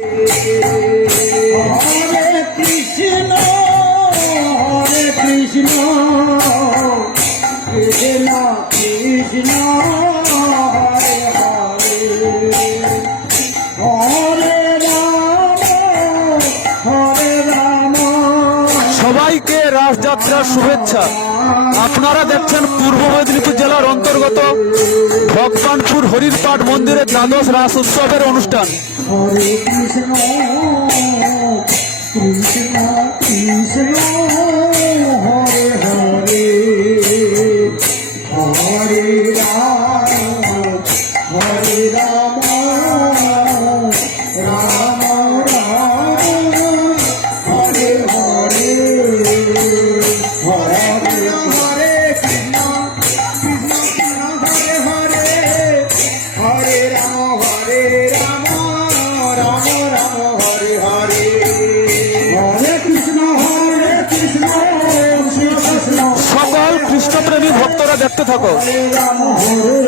কৃষ্ণ কৃষ্ণ কৃষ্ণ হরে হরে হরে রাম। সবাইকে রাসযাত্রার শুভেচ্ছা। আপনারা দেখছেন পূর্ব মেদিনীপুর জেলার অন্তর্গত ভগবানপুর হরিরপাট মন্দিরের দ্বাদশ রাস উৎসবের অনুষ্ঠান। হরে কৃষ্ণ কৃষ্ণ কৃষ্ণ হরে হরে হরে রাম হরে রাম রাম রাম হরে হরে হরে হরে কৃষ্ণ কৃষ্ণ কৃষ্ণ হরে হরে হরে রাম রাম রাম হরে হরে হরে কৃষ্ণ কৃষ্ণ কৃষ্ণ সকল কৃষ্ণপ্রেমী ভক্তরা দেখতে থাকো। হরে রাম হরে